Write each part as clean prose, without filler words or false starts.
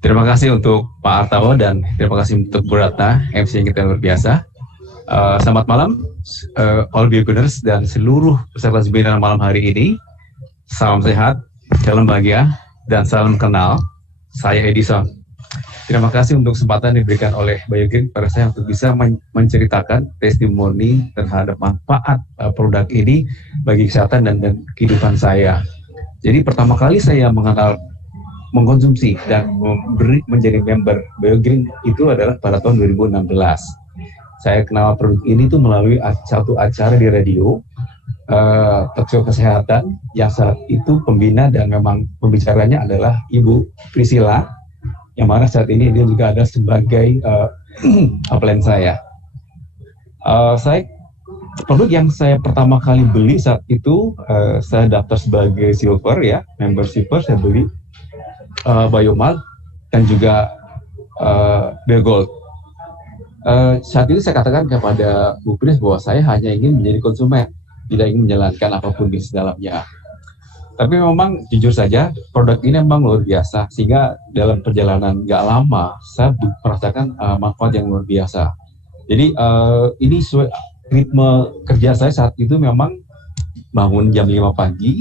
Terima kasih untuk Pak Artawa dan terima kasih untuk Bu Ratna, MC yang kita luar biasa. Selamat malam, all beginners dan seluruh peserta webinar malam hari ini. Salam sehat, salam bahagia, dan salam kenal. Saya Edison. Terima kasih untuk kesempatan diberikan oleh Biogreen pada saya untuk bisa menceritakan testimoni terhadap manfaat produk ini bagi kesehatan dan kehidupan saya. Jadi pertama kali saya mengkonsumsi dan menjadi member Biogreen itu adalah pada tahun 2016. Saya kenal produk ini tuh melalui satu acara di radio, talkshow kesehatan, yang saat itu pembina dan memang pembicaranya adalah Ibu Priscilla, yang mana saat ini dia juga ada sebagai upline saya. Produk yang saya pertama kali beli saat itu, saya daftar sebagai silver ya, member silver, saya beli Biomalt dan juga Biogold. Saat itu saya katakan kepada Bu Pris bahwa saya hanya ingin menjadi konsumen, tidak ingin menjalankan apapun di dalamnya. Tapi memang jujur saja produk ini memang luar biasa, sehingga dalam perjalanan nggak lama saya merasakan manfaat yang luar biasa. Jadi ini ritme kerja saya saat itu memang bangun jam 5 pagi,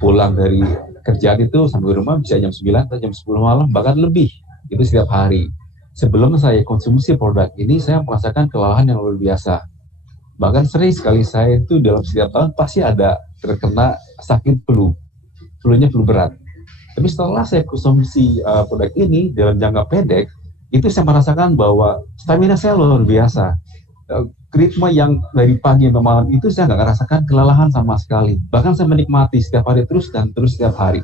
pulang dari kerjaan itu sampai rumah bisa jam 9 atau jam 10 malam, bahkan lebih, itu setiap hari. Sebelum saya konsumsi produk ini, saya merasakan kelelahan yang luar biasa. Bahkan sering sekali saya itu dalam setiap tahun pasti ada terkena sakit flu-nya flu berat. Tapi setelah saya konsumsi produk ini dalam jangka pendek, itu saya merasakan bahwa stamina saya luar biasa. Ritme yang dari pagi sampai malam itu saya nggak merasakan kelelahan sama sekali. Bahkan saya menikmati setiap hari terus setiap hari.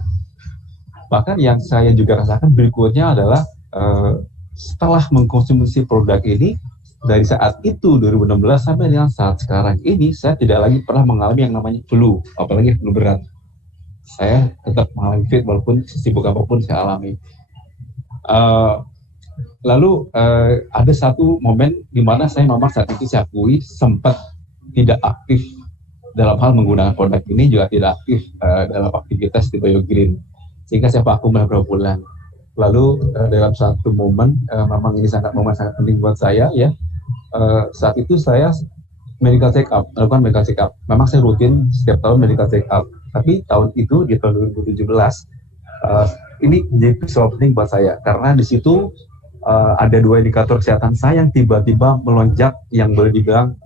Bahkan yang saya juga rasakan berikutnya adalah setelah mengkonsumsi produk ini, dari saat itu 2016 sampai dengan saat sekarang ini, saya tidak lagi pernah mengalami yang namanya flu, apalagi flu berat. Saya tetap mengalami fit walaupun sesibuk apapun saya alami. Lalu ada satu momen di mana saya memang saat itu saya akui sempat tidak aktif dalam hal menggunakan produk ini, juga tidak aktif dalam aktivitas di Biogreen, sehingga saya vakum beberapa bulan. Lalu dalam satu momen, memang ini momen sangat penting buat saya ya. Saat itu saya melakukan medical check up. Memang saya rutin setiap tahun medical check up. Tapi tahun itu di tahun 2017 ini menjadi peristiwa penting buat saya karena di situ ada dua indikator kesehatan saya yang tiba-tiba melonjak, yang boleh dibilang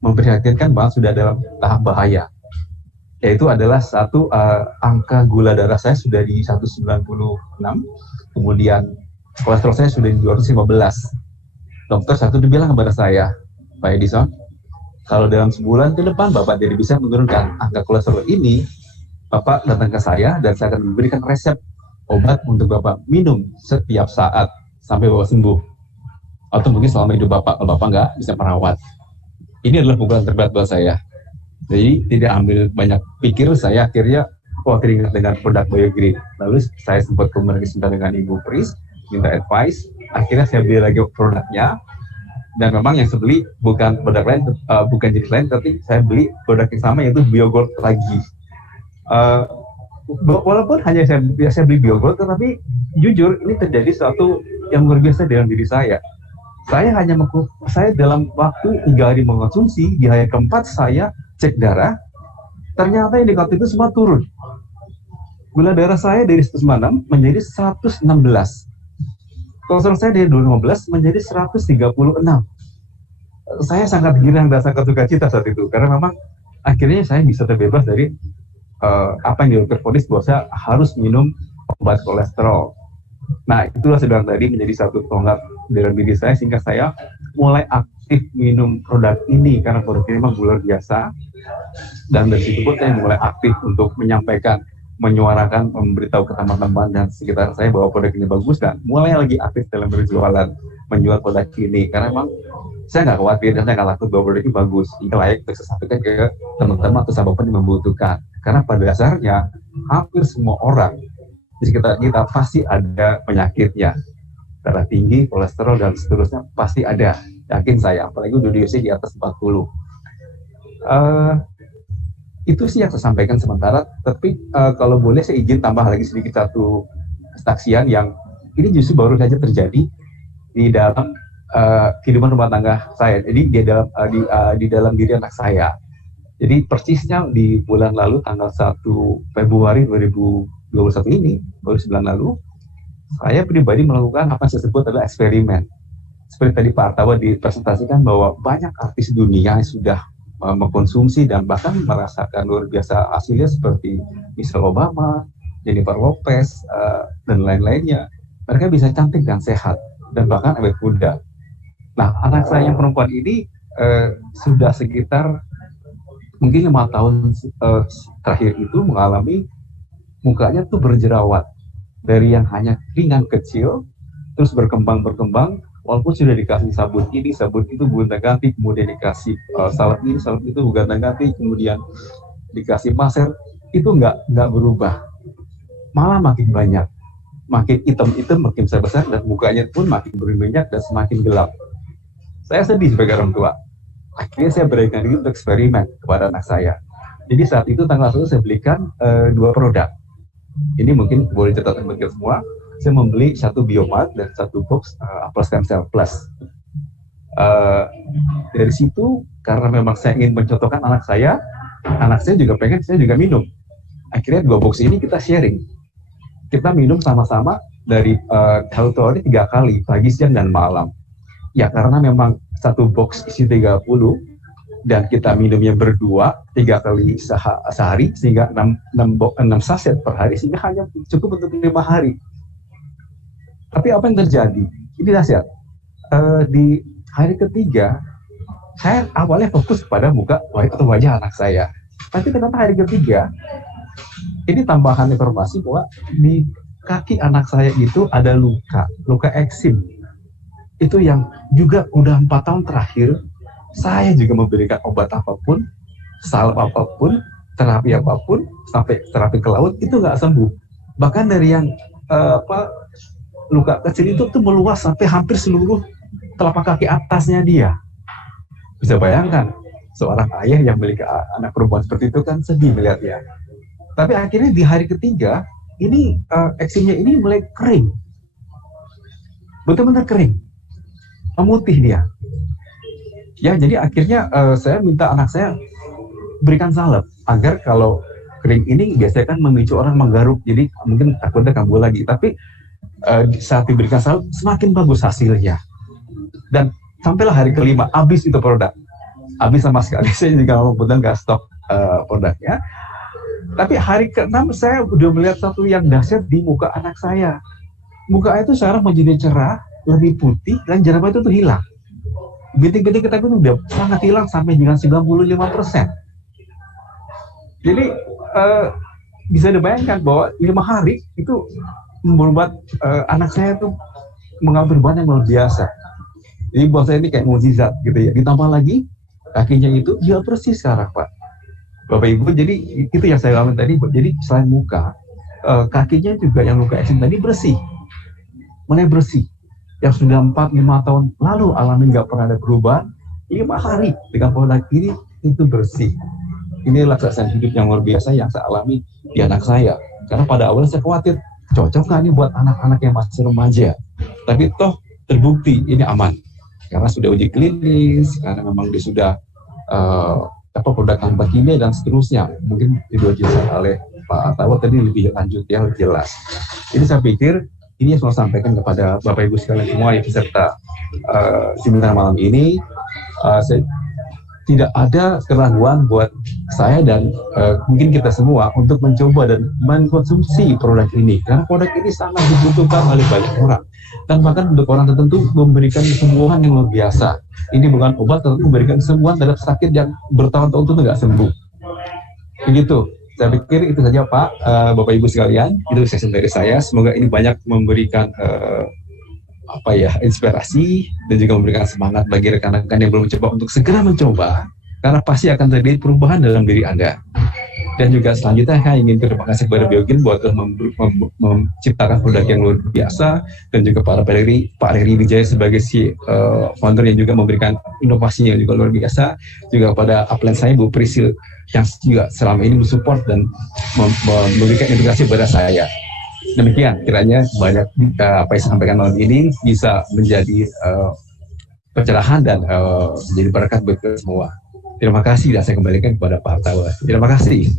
memprihatinkan bahwa sudah dalam tahap bahaya. Yaitu adalah satu, angka gula darah saya sudah di 196, kemudian kolesterol saya sudah di 215. Dokter satu bilang kepada saya, Pak Edison, kalau dalam sebulan ke depan Bapak tidak bisa menurunkan angka kolesterol ini, Bapak datang ke saya dan saya akan memberikan resep obat untuk Bapak minum setiap saat sampai Bapak sembuh. Atau mungkin selama hidup Bapak, kalau Bapak nggak bisa merawat. Ini adalah pukulan terberat buat saya. Jadi tidak ambil banyak pikir, saya akhirnya teringat dengan produk Biogreen. Lalu saya sempat komunikasi dengan Ibu Pris, minta advice. Akhirnya saya beli lagi produknya. Dan memang yang saya beli bukan produk lain, bukan jenis lain, tapi saya beli produk yang sama, yaitu Biogold lagi. Walaupun hanya saya beli Biogold, tetapi jujur ini terjadi sesuatu yang luar biasa dalam diri saya. Saya dalam waktu 3 hari mengkonsumsi, di hari keempat saya cek darah, ternyata indikator itu semua turun. Gula darah saya dari 196 menjadi 116. Kolesterol saya dari 215 menjadi 136. Saya sangat girang dan sangat suka cita saat itu, karena memang akhirnya saya bisa terbebas dari apa yang dokter vonis bahwa saya harus minum obat kolesterol. Nah, itulah sedang tadi menjadi satu tonggak dalam diri saya, sehingga saya mulai aktif minum produk ini, karena produk ini memang luar biasa. Dan dari situ pun saya mulai aktif untuk menyampaikan, menyuarakan, memberitahu ke teman-teman dan sekitar saya bahwa produk ini bagus, dan mulai lagi aktif dalam berjualan, menjual produk ini, karena memang saya nggak khawatir dan saya nggak takut bahwa produk ini bagus, hingga layak untuk saya sampaikan ke teman-teman atau siapapun yang membutuhkan. Karena pada dasarnya hampir semua orang di sekitar kita pasti ada penyakitnya, darah tinggi, kolesterol dan seterusnya pasti ada, yakin saya, apalagi udah di usia di atas 40. Itu sih yang saya sampaikan sementara, tapi kalau boleh saya izin tambah lagi sedikit satu kesaksian yang ini justru baru saja terjadi di dalam kehidupan rumah tangga saya. Jadi di dalam diri anak saya. Jadi persisnya di bulan lalu tanggal 1 Februari 2021 ini, baru sebulan lalu, saya pribadi melakukan apa yang saya sebut adalah eksperimen. Seperti tadi Pak Artawa dipresentasikan bahwa banyak artis dunia yang sudah mengkonsumsi dan bahkan merasakan luar biasa hasilnya seperti Michelle Obama, Jennifer Lopez, dan lain-lainnya. Mereka bisa cantik dan sehat dan bahkan awet muda. Nah, anak saya yang perempuan ini sudah sekitar mungkin 5 tahun terakhir itu mengalami mukanya tuh berjerawat dari yang hanya ringan kecil terus berkembang walaupun sudah dikasih sabun ini sabun itu gonta-ganti, kemudian dikasih salep ini salep itu gonta-ganti, kemudian dikasih masker, itu nggak berubah, malah makin banyak, makin hitam makin besar dan mukanya pun makin berminyak dan semakin gelap. Saya sedih sebagai orang tua. Akhirnya saya berikan diri untuk eksperimen kepada anak saya. Jadi saat itu tanggal 1 saya belikan 2 produk. Ini mungkin boleh catatan bagi semua. Saya membeli 1 Biomat dan 1 box Apple Stem Cell Plus. Dari situ karena memang saya ingin mencontohkan anak saya juga pengen, saya juga minum. Akhirnya 2 box ini kita sharing. Kita minum sama-sama dari hari 3 kali, pagi, siang, dan malam. Ya karena memang 1 box isi 30 dan kita minumnya berdua 3 kali sehari sehingga 6 saset per hari sehingga hanya cukup untuk 5 hari. Tapi apa yang terjadi? Ini dahsyat. Di hari ketiga saya awalnya fokus pada muka atau wajah anak saya. Tapi ternyata hari ketiga ini tambahan informasi bahwa di kaki anak saya itu ada luka eksim. Itu yang juga udah 4 tahun terakhir saya juga memberikan obat apapun, salep apapun, terapi apapun, sampai terapi ke laut itu nggak sembuh. Bahkan dari yang luka kecil itu tuh meluas sampai hampir seluruh telapak kaki atasnya dia. Bisa bayangkan seorang ayah yang memiliki anak perempuan seperti itu kan sedih melihatnya. Tapi akhirnya di hari ketiga ini eksimnya ini mulai kering, betul-betul kering. Memutih dia. Ya, jadi akhirnya saya minta anak saya berikan salep agar kalau kering ini biasanya kan memicu orang menggaruk, jadi mungkin takutnya kambuh lagi. Tapi saat diberikan salep semakin bagus hasilnya. Dan sampailah hari kelima habis itu produk, habis sama sekali. Saya juga kebetulan nggak stok produknya. Tapi hari ke-6 saya udah melihat satu yang dahsyat di muka anak saya. Mukanya itu sekarang menjadi cerah, lebih putih, dan jerawat itu tuh hilang. Bintik-bintik kita pun udah sangat hilang sampai dengan 95%. Jadi bisa dibayangkan bahwa 5 hari itu membuat anak saya tuh mengalami perubahan yang luar biasa. Jadi buat saya ini kayak mukjizat gitu ya. Ditambah lagi kakinya itu dia persis sekarang Pak. Bapak Ibu, jadi itu yang saya alami tadi. Jadi selain muka, kakinya juga yang luka eksim tadi bersih, mulai bersih. Yang sudah 4-5 tahun lalu alami nggak pernah ada perubahan, 5 hari dengan produk ini itu bersih. Inilah kesan hidup yang luar biasa yang saya alami di anak saya. Karena pada awalnya saya khawatir, cocok nggak ini buat anak-anak yang masih remaja? Tapi toh terbukti ini aman. Karena sudah uji klinis, karena memang dia sudah produk tanpa kimia dan seterusnya. Mungkin dijelaskan oleh Pak Artawa tadi lebih lanjut ya, lebih jelas. Jadi saya pikir ini yang saya sampaikan kepada Bapak Ibu sekalian semua yang peserta seminar malam ini. Saya tidak ada keraguan buat saya dan mungkin kita semua untuk mencoba dan mengkonsumsi produk ini, karena produk ini sangat dibutuhkan oleh banyak orang dan bahkan untuk orang tertentu memberikan kesembuhan yang luar biasa. Ini bukan obat, tetapi memberikan kesembuhan terhadap sakit yang bertahun-tahun itu nggak sembuh. Begitu. Saya pikir itu saja Pak, Bapak Ibu sekalian, itu sesi dari saya. Semoga ini banyak memberikan inspirasi dan juga memberikan semangat bagi rekan-rekan yang belum mencoba untuk segera mencoba, karena pasti akan terjadi perubahan dalam diri Anda. Dan juga selanjutnya saya ingin terima kasih kepada Biogen buat menciptakan produk yang luar biasa, dan juga Pak Riri Wijaya sebagai founder yang juga memberikan inovasinya yang juga luar biasa, juga pada upline saya Bu Prisil yang juga selama ini mensupport dan memberikan edukasi kepada saya. Demikian kiranya banyak apa yang saya sampaikan malam ini bisa menjadi pencerahan dan menjadi berkat buat kita semua. Terima kasih dan saya kembalikan kepada Pak Tawa. Terima kasih.